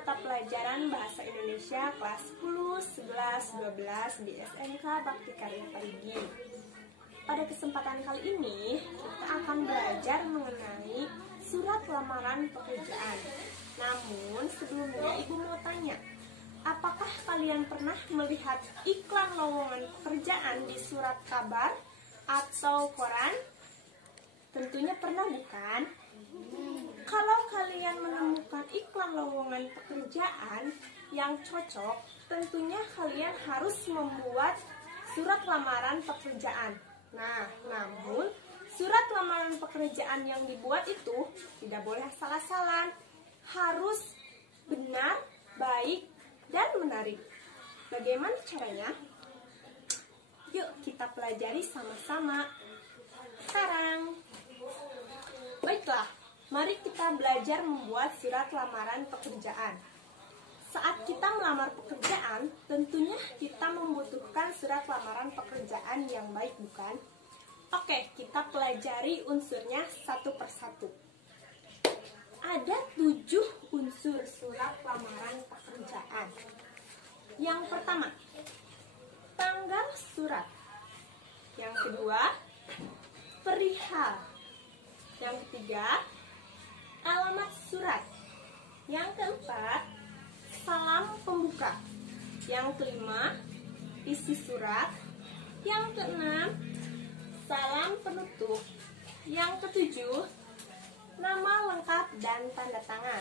mata pelajaran Bahasa Indonesia kelas 10, 11, 12 di SMK Bakti Karya Parigi. Pada kesempatan kali ini, kita akan belajar mengenai surat lamaran pekerjaan. Namun, sebelumnya Ibu mau tanya, apakah kalian pernah melihat iklan lowongan pekerjaan di surat kabar atau koran? Tentunya pernah, bukan? Kalau kalian menemukan iklan lowongan pekerjaan yang cocok, tentunya kalian harus membuat surat lamaran pekerjaan. Nah, namun surat lamaran pekerjaan yang dibuat itu tidak boleh asal-asalan, harus benar, baik, dan menarik. Bagaimana caranya? Yuk kita pelajari sama-sama sekarang. Baiklah, mari kita belajar membuat surat lamaran pekerjaan. Saat kita melamar pekerjaan, tentunya kita membutuhkan surat lamaran pekerjaan yang baik, bukan? Oke, kita pelajari unsurnya satu persatu. Ada 7 unsur surat lamaran pekerjaan. Yang pertama, tanggal surat. Yang kedua, perihal. Yang ketiga, alamat surat. Yang keempat, salam pembuka. Yang kelima, isi surat. Yang keenam, salam penutup. Yang ketujuh, nama lengkap dan tanda tangan.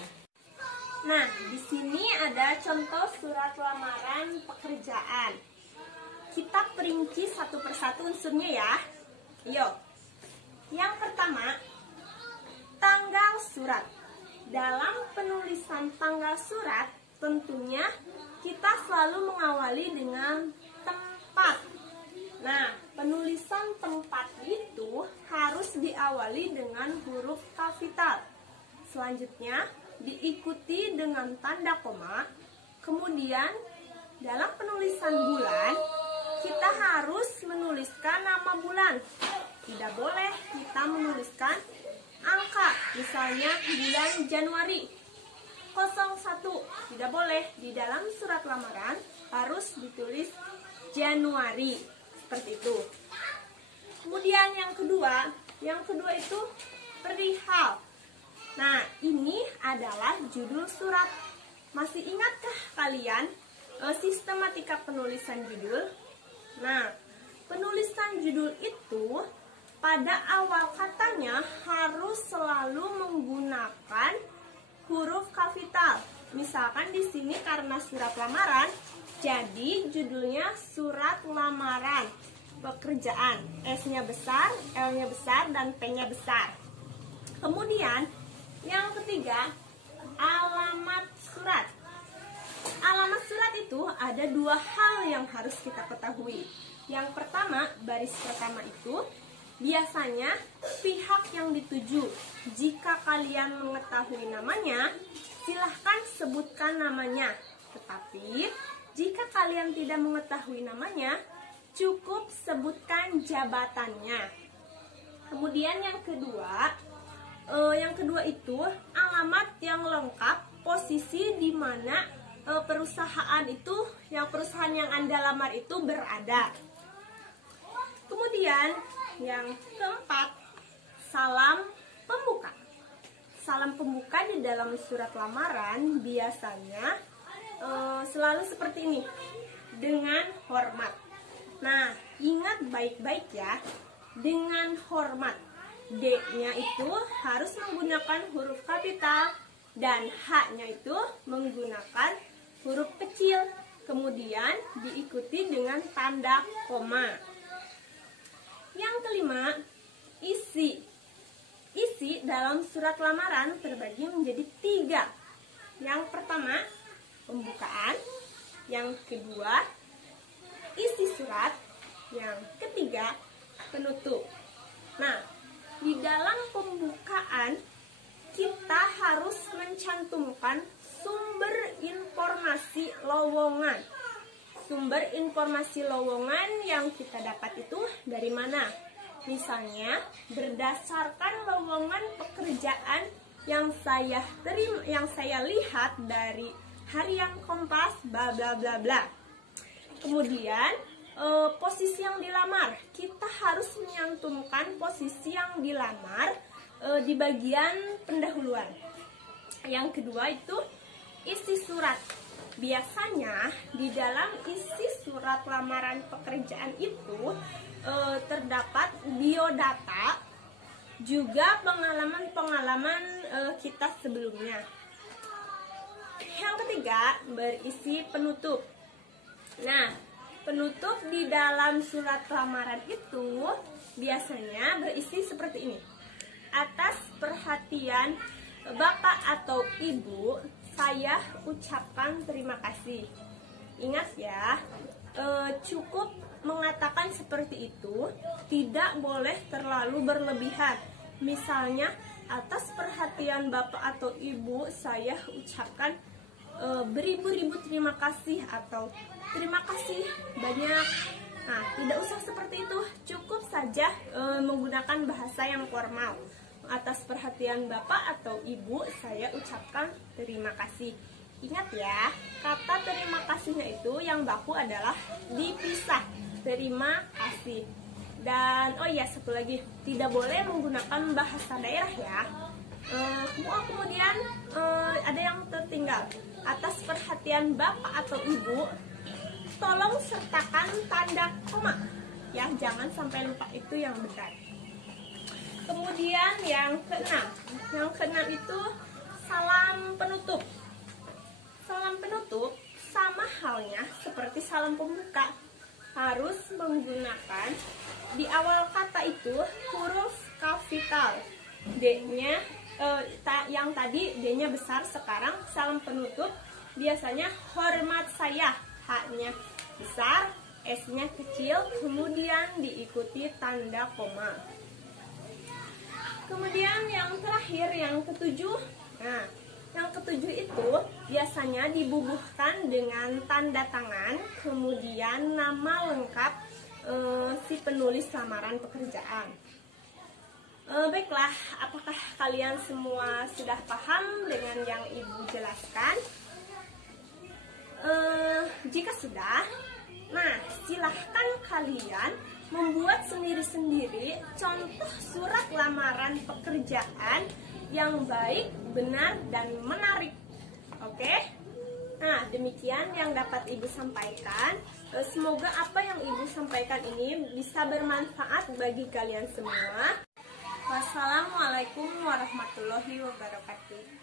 Nah, di sini ada contoh surat lamaran pekerjaan. Kita perinci satu persatu unsurnya ya. Yuk. Yang pertama, tanggal surat. Dalam penulisan tanggal surat, tentunya kita selalu mengawali dengan tempat. Nah, penulisan tempat itu harus diawali dengan huruf kapital. Selanjutnya, diikuti dengan tanda koma. Kemudian, dalam penulisan bulan, kita harus menuliskan nama bulan. Tidak boleh kita menuliskan angka, misalnya bulan Januari 01, tidak boleh. Di dalam surat lamaran harus ditulis Januari, seperti itu. Kemudian yang kedua itu perihal. Nah, ini adalah judul surat. Masih ingatkah kalian sistematika penulisan judul? Nah, penulisan judul itu pada awal katanya harus selalu menggunakan huruf kapital. Misalkan di sini karena surat lamaran, jadi judulnya surat lamaran pekerjaan. S-nya besar, L-nya besar, dan P-nya besar. Kemudian yang ketiga, alamat surat. Alamat surat itu ada 2 hal yang harus kita ketahui. Yang pertama, baris pertama itu biasanya pihak yang dituju. Jika kalian mengetahui namanya, silahkan sebutkan namanya. Tetapi, jika kalian tidak mengetahui namanya, cukup sebutkan jabatannya. Kemudian yang kedua itu alamat yang lengkap, posisi di mana perusahaan yang Anda lamar itu berada. Kemudian yang keempat, salam pembuka. Salam pembuka di dalam surat lamaran biasanya selalu seperti ini, dengan hormat. Nah, ingat baik-baik ya, dengan hormat. D-nya itu harus menggunakan huruf kapital dan H-nya itu menggunakan huruf kecil. Kemudian diikuti dengan tanda koma. Yang kelima, isi. Isi dalam surat lamaran terbagi menjadi 3. Yang pertama, pembukaan. Yang kedua, isi surat. Yang ketiga, penutup. Nah, di dalam pembukaan kita harus mencantumkan sumber informasi lowongan. Sumber informasi lowongan yang kita dapat itu dari mana? Misalnya, berdasarkan lowongan pekerjaan yang saya lihat dari hari yang kompas, bla bla bla bla. Kemudian posisi yang dilamar, kita harus menyantumkan posisi yang dilamar di bagian pendahuluan. Yang kedua itu isi surat. Biasanya di dalam isi surat lamaran pekerjaan itu terdapat biodata, juga pengalaman-pengalaman kita sebelumnya. Yang ketiga, berisi penutup. Nah, penutup di dalam surat lamaran itu biasanya berisi seperti ini. Atas perhatian Bapak atau Ibu, saya ucapkan terima kasih. Ingat ya, cukup mengatakan seperti itu, tidak boleh terlalu berlebihan. Misalnya, atas perhatian Bapak atau Ibu, saya ucapkan beribu-ribu terima kasih atau terima kasih banyak. Nah, tidak usah seperti itu, cukup saja menggunakan bahasa yang formal. Atas perhatian Bapak atau Ibu, saya ucapkan terima kasih. Ingat ya, kata terima kasihnya itu yang baku adalah dipisah. Terima kasih. Dan oh iya, satu lagi, tidak boleh menggunakan bahasa daerah ya. Kemudian ada yang tertinggal. Atas perhatian Bapak atau Ibu, tolong sertakan tanda koma ya, jangan sampai lupa, itu yang benar. Kemudian yang keenam itu salam penutup. Salam penutup sama halnya seperti salam pembuka, harus menggunakan di awal kata itu huruf kapital. D-nya yang tadi D-nya besar, sekarang salam penutup biasanya hormat saya, H-nya besar, S-nya kecil, kemudian diikuti tanda koma. Kemudian yang terakhir, yang ketujuh. Nah, yang ketujuh itu biasanya dibubuhkan dengan tanda tangan, kemudian nama lengkap si penulis lamaran pekerjaan. Baiklah, apakah kalian semua sudah paham dengan yang Ibu jelaskan? Jika sudah, nah silahkan kalian membuat sendiri-sendiri contoh surat lamaran pekerjaan yang baik, benar, dan menarik. Oke? Nah, demikian yang dapat Ibu sampaikan. Semoga apa yang Ibu sampaikan ini bisa bermanfaat bagi kalian semua. Wassalamualaikum warahmatullahi wabarakatuh.